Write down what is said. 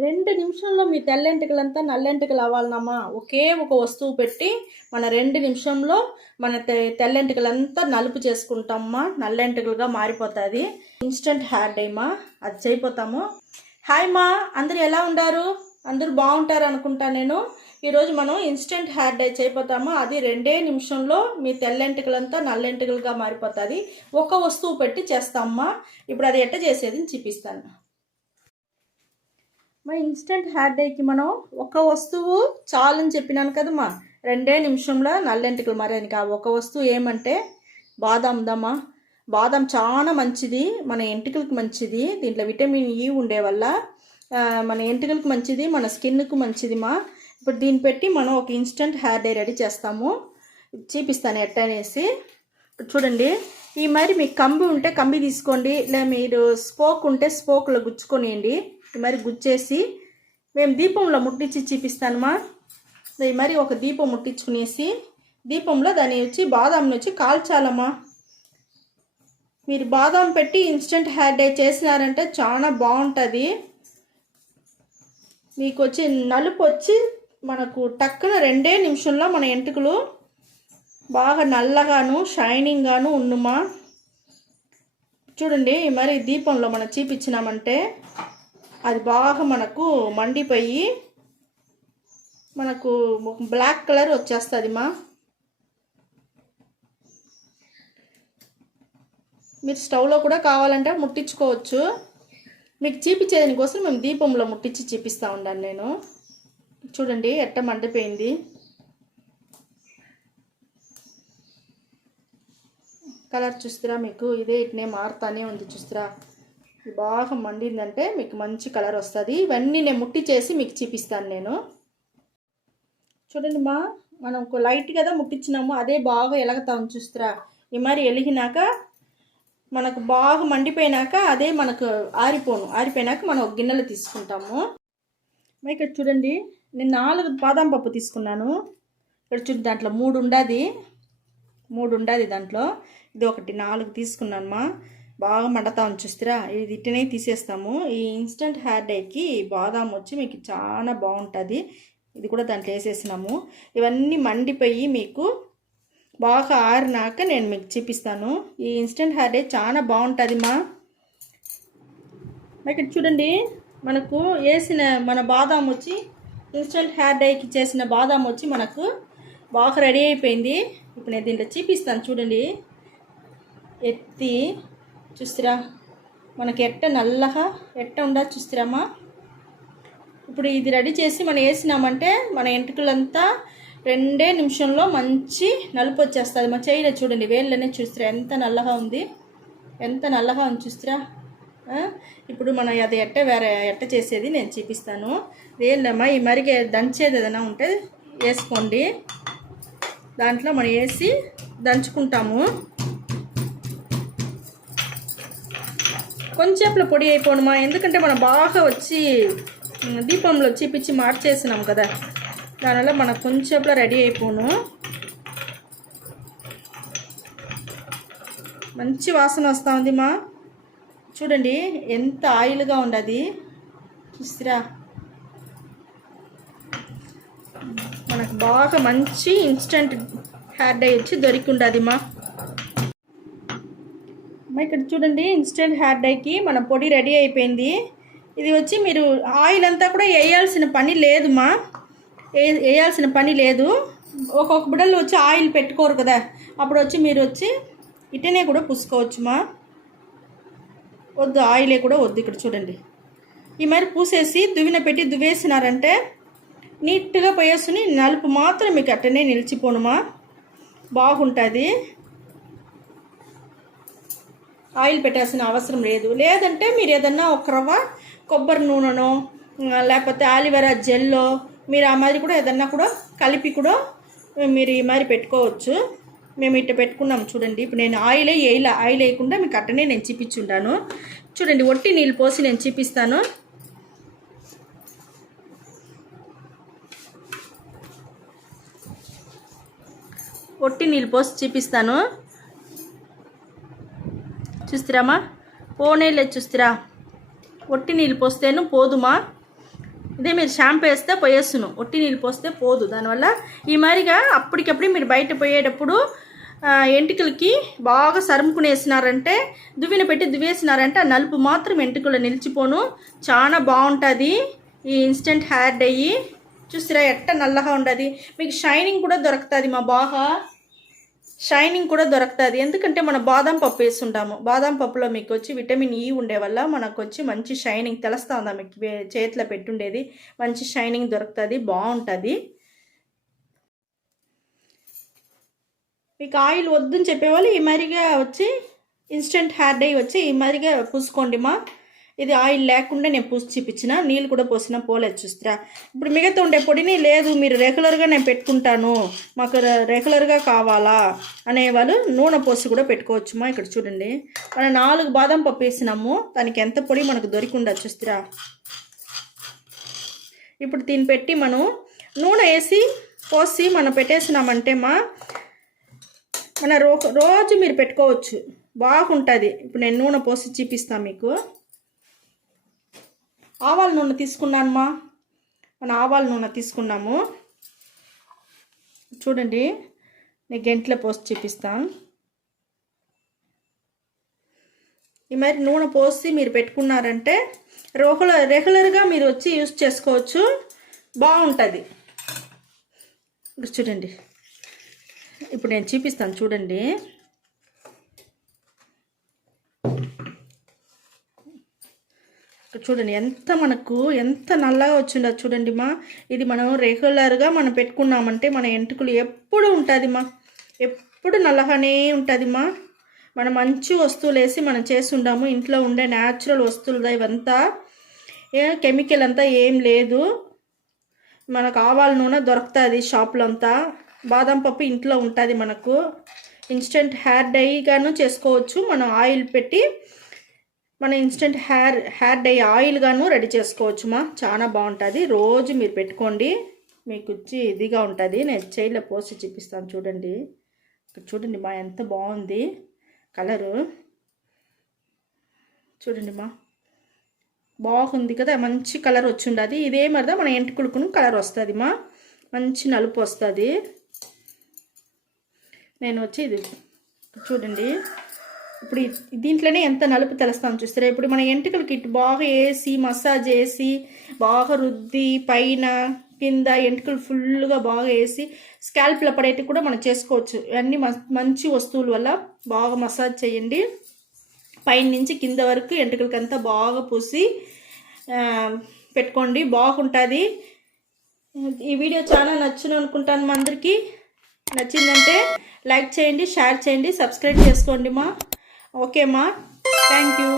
2 నిమిషంలో మీ తెల్లెంటికలంతా నల్లెంటికలు అవ్వాలనమ్మా. ఒకే ఒక వస్తువు పెట్టి మన 2 నిమిషంలో మన తెల్లెంటికలంతా నలుపు చేసుకుంటామమ్మా. నల్లెంటికలుగా మారిపోతుంది. ఇన్స్టెంట్ హెయిర్ డై మా, అది చేయిపోతాము. హాయ్ మా, అందరు ఎలా ఉండారు? అందరూ బాగుంటారు అనుకుంటా. నేను ఈరోజు మనం ఇన్స్టెంట్ హెయిర్ డై చేయిపోతాము. అది 2 నిమిషంలో మీ తెల్లెంటికలంతా నల్లెంటికలుగా మారిపోతుంది. ఒక వస్తువు పెట్టి చేస్తామమ్మా. ఇప్పుడు అది ఎట్ట చేసేది చూపిస్తాను. మా ఇన్స్టెంట్ హెయిర్ డైకి మనం ఒక వస్తువు చాలని చెప్పినాను కదమ్మా. 2 నిమిషంలో నల్లెంటికలు మారానికి ఆ ఒక వస్తువు ఏమంటే బాదాం దమ్మా. బాదాం చాలా మంచిది, మన ఎంటికలకు మంచిది. దీంట్లో విటమిన్ ఈ ఉండే వల్ల మన ఎంటికలకు మంచిది, మన స్కిన్కు మంచిది మా. ఇప్పుడు దీన్ని పెట్టి మనం ఒక ఇన్స్టెంట్ హెయిర్ డై రెడీ చేస్తాము. చూపిస్తాను ఎట్టనేసి. చూడండి, ఈ మరి మీకు కంబి ఉంటే కంబి తీసుకోండి, లేదా మీరు స్పోక్ ఉంటే స్పోక్లో గుచ్చుకొనియండి. ఈ మరి గుచ్చేసి మేము దీపంలో ముట్టించి చూపిస్తానమ్మా. ఈ మరి ఒక దీపం ముట్టించుకునేసి దీపంలో దాన్ని వచ్చి బాదాంని వచ్చి కాల్చాలమ్మా. మీరు బాదాం పెట్టి ఇన్స్టెంట్ హెయిర్ డై చేసినారంటే చాలా బాగుంటుంది. మీకు వచ్చి నలుపు వచ్చి మనకు టక్కున 2 నిమిషంలో మన ఎంటుకలు బాగా నల్లగాను షైనింగ్గాను ఉండుమా. చూడండి, మరి దీపంలో మనం చూపించినామంటే అది బాగా మనకు మండిపోయి మనకు బ్లాక్ కలర్ వచ్చేస్తుంది మా. మీరు స్టవ్లో కూడా కావాలంటే ముట్టించుకోవచ్చు. మీకు చూపించేదాని కోసం మేము దీపంలో ముట్టించి చూపిస్తూ ఉన్నాను నేను. చూడండి ఎట్ట మండిపోయింది. కలర్ చూస్తారా? మీకు ఇదే ఇట్నే మారుతానే ఉంది చూస్తారా? బాగా మండిందంటే మీకు మంచి కలర్ వస్తుంది. ఇవన్నీ నేను ముట్టి చేసి మీకు చూపిస్తాను నేను. చూడండి మా, మనం లైట్ కదా ముట్టించినాము, అదే బాగా ఎలగతాము చూస్తారా? ఈ మరి ఎలిగినాక మనకు బాగా మండిపోయినాక అదే మనకు ఆరిపోయినాక మనం ఒక గిన్నెలో తీసుకుంటాము. ఇక్కడ చూడండి, నేను 4 బాదం పప్పు తీసుకున్నాను. ఇక్కడ చూడండి, దాంట్లో 3 ఉండాది దాంట్లో. ఇది ఒకటి 4 తీసుకున్నాను మా. బాగా మండతా చూస్తారా? ఇది ఇట్టనే తీసేస్తాము. ఈ ఇన్స్టెంట్ హెయిర్ డైకి బాదాం వచ్చి మీకు చాలా బాగుంటుంది. ఇది కూడా దాంట్లో వేసేసినాము. ఇవన్నీ మండిపోయి మీకు బాగా ఆరినాక నేను మీకు చూపిస్తాను. ఈ ఇన్స్టెంట్ హెయిర్ డై చాలా బాగుంటుంది మా. ఇక్కడ చూడండి, మనకు వేసిన మన బాదాం వచ్చి ఇన్స్టెంట్ హెయిర్ డైకి చేసిన బాదాం వచ్చి మనకు బాగా రెడీ అయిపోయింది. ఇప్పుడు నేను దీంట్లో చూపిస్తాను. చూడండి, ఎత్తి చూస్తారా? మనకి ఎట్ట నల్లగా ఎట్ట ఉండదు చూస్తారమ్మా. ఇప్పుడు ఇది రెడీ చేసి మనం వేసినామంటే మన ఎంటుకలంతా 2 నిమిషంలో మంచి నలుపు వచ్చేస్తుంది. మా చేయిలో చూడండి, వేళ్ళనే చూస్తారా ఎంత నల్లగా ఉంది, ఎంత నల్లగా ఉంది చూస్తారా? ఇప్పుడు మనం అది ఎట్ట చేసేది నేను చూపిస్తాను. వేళ్ళమ్మా, ఈ మరిగే దంచేది ఏదైనా ఉంటే వేసుకోండి. దాంట్లో మనం వేసి దంచుకుంటాము. కొంచెంలో పొడి అయిపోనుమా, ఎందుకంటే మనం బాగా వచ్చి దీపంలో చూపించి మార్చేసినాం కదా, దానివల్ల మనకు కొంచెంలో రెడీ అయిపోను. మంచి వాసన వస్తూ ఉంది మా. చూడండి ఎంత ఆయిల్గా ఉండదు చూస్తారా? మనకు బాగా మంచి ఇన్స్టెంట్ హెయిర్ డై వచ్చి దొరికి ఉండదు మా. ఇక్కడ చూడండి, ఇన్స్టెంట్ హెయిర్ డైకి మన పొడి రెడీ అయిపోయింది. ఇది వచ్చి మీరు ఆయిల్ అంతా కూడా వేయాల్సిన పని లేదు మా, వేయాల్సిన పని లేదు. ఒక్కొక్క బిడ్డలు వచ్చి ఆయిల్ పెట్టుకోరు కదా, అప్పుడు వచ్చి మీరు వచ్చి ఇటనే కూడా పూసుకోవచ్చు మా. వద్దు, ఆయిలే కూడా వద్దు. ఇక్కడ చూడండి, ఈ మరి పూసేసి దువ్విన పెట్టి దువ్వేసినారంటే నీట్గా పోయేసుని నలుపు మాత్రం మీకు అట్టనే నిలిచిపోనుమా, బాగుంటుంది. ఆయిల్ పెట్టాల్సిన అవసరం లేదు. లేదంటే మీరు ఏదన్నా ఒక రవ్వ కొబ్బరి నూనెనో లేకపోతే ఆలివేరా జెల్లో మీరు ఆ మాదిరి కూడా ఏదన్నా కూడా కలిపి కూడా మీరు ఈ మాదిరి పెట్టుకోవచ్చు. మేము ఇట్ట పెట్టుకున్నాం చూడండి. ఇప్పుడు నేను ఆయిల్ వేయకుండా మీకు అట్టనే నేను చూపించుంటాను. చూడండి, ఒట్టి నీళ్ళు పోసి నేను చూపిస్తాను. ఒట్టి నీళ్ళు పోసి చూపిస్తాను. చూస్తారామా? పోనేలే చూస్తారా? ఒట్టి నీళ్ళు పోస్తేను పోదుమా. ఇదే మీరు షాంపూ వేస్తే పోయేస్తును, ఒట్టి నీళ్ళు పోస్తే పోదు. దానివల్ల ఈ మాదిరిగా అప్పటికప్పుడు మీరు బయట పోయేటప్పుడు ఎంటికలకి బాగా సరుముకునేసినారంటే, దువ్విన పెట్టి దువ్వేసినారంటే ఆ నలుపు మాత్రం ఎంటికలు నిలిచిపోను. చాలా బాగుంటుంది ఈ ఇన్స్టెంట్ హెయిర్ డై. చూసిరా ఎట్ట నల్లగా ఉండదు. మీకు షైనింగ్ కూడా దొరుకుతుంది, మా బాగా షైనింగ్ కూడా దొరుకుతుంది. ఎందుకంటే మనం బాదం పప్పు వేసుంటాము. బాదం పప్పులో మీకు వచ్చి విటమిన్ ఈ ఉండే వల్ల మనకు వచ్చి మంచి షైనింగ్ తెలుస్తూ ఉందా మీకు, చేతిలో పెట్టుండేది మంచి షైనింగ్ దొరుకుతుంది, బాగుంటుంది. మీకు ఆయిల్ వద్దని చెప్పేవాళ్ళు ఈ మాదిరిగా వచ్చి ఇన్స్టెంట్ హెయిర్ డై వచ్చి ఈ మాదిరిగా పూసుకోండి మా. ఇది ఆయిల్ లేకుండా నేను పూసి చూపించిన, నీళ్ళు కూడా పోసినా పోలేదు. చూస్తారా ఇప్పుడు మిగతా ఉండే పొడిని లేదు మీరు రెగ్యులర్గా నేను పెట్టుకుంటాను, మాకు రెగ్యులర్గా కావాలా అనేవాళ్ళు నూనె పోసి కూడా పెట్టుకోవచ్చుమా. ఇక్కడ చూడండి మనం 4 బాదం పప్పు వేసినాము, దానికి ఎంత పొడి మనకు దొరికిందా చూస్తారా. ఇప్పుడు దీన్ని పెట్టి మనం నూనె వేసి పోసి మనం పెట్టేసినామంటే మన రోజు మీరు పెట్టుకోవచ్చు, బాగుంటుంది. ఇప్పుడు నేను నూనె పోసి చూపిస్తాను మీకు. ఆవాల నూనె తీసుకున్నానమ్మా, మనం ఆవాల నూనె తీసుకున్నాము. చూడండి నేను గంటలో పోసి చూపిస్తాను. ఈ మరి నూనె పోసి మీరు పెట్టుకున్నారంటే రెగ్యులర్గా మీరు వచ్చి యూస్ చేసుకోవచ్చు, బాగుంటుంది. ఇప్పుడు చూడండి, ఇప్పుడు నేను చూపిస్తాను చూడండి. చూడండి ఎంత నల్లగా వచ్చిందో చూడండి మా. ఇది మనం రెగ్యులర్గా మనం పెట్టుకున్నామంటే మన ఎంటుకలు ఎప్పుడు ఉంటుంది మా, ఎప్పుడు నల్లగానే ఉంటుంది మా. మనం మంచి వస్తువులు వేసి మనం చేసి ఉండాము, ఇంట్లో ఉండే న్యాచురల్ వస్తువులు ఇవంతా, కెమికల్ అంతా ఏం లేదు. మనకు ఆవాల నూనె దొరుకుతుంది షాప్లో అంతా, బాదం పప్పు ఇంట్లో ఉంటుంది మనకు. ఇన్స్టెంట్ హెయిర్ డైగాను చేసుకోవచ్చు, మనం ఆయిల్ పెట్టి మన ఇన్స్టెంట్ హెయిర్ డై ఆయిల్ గాను రెడీ చేసుకోవచ్చు మా. చాలా బాగుంటుంది, రోజు మీరు పెట్టుకోండి, మీకు వచ్చి ఇదిగా ఉంటుంది. నేను చేయిలో పోసి చూపిస్తాను చూడండి. ఇక్కడ చూడండి మా ఎంత బాగుంది కలరు, చూడండి మా బాగుంది కదా, మంచి కలర్ వచ్చి ఉండదు. ఇదే మరిదా మన ఎంటుకుడుకును కలర్ వస్తుంది మా, మంచి నలుపు వస్తుంది. నేను వచ్చి ఇది చూడండి, ఇప్పుడు దీంట్లోనే ఎంత నలుపు తెలుస్తాను చూస్తారా. ఇప్పుడు మన ఎంటుకలకి ఇటు బాగా వేసి మసాజ్ చేసి బాగా రుద్ది పైన కింద ఎంటుకలు ఫుల్గా బాగా వేసి స్కాల్ప్లో పడేటి కూడా మనం చేసుకోవచ్చు. ఇవన్నీ మంచి వస్తువుల వల్ల బాగా మసాజ్ చేయండి, పైన నుంచి కింద వరకు ఎంటుకలకంతా బాగా పూసి పెట్టుకోండి, బాగుంటుంది. ఈ వీడియో చాలా నచ్చును అనుకుంటాను. మా అందరికీ నచ్చిందంటే లైక్ చేయండి, షేర్ చేయండి, సబ్స్క్రైబ్ చేసుకోండి మా. ఓకే మా, థ్యాంక్ యూ.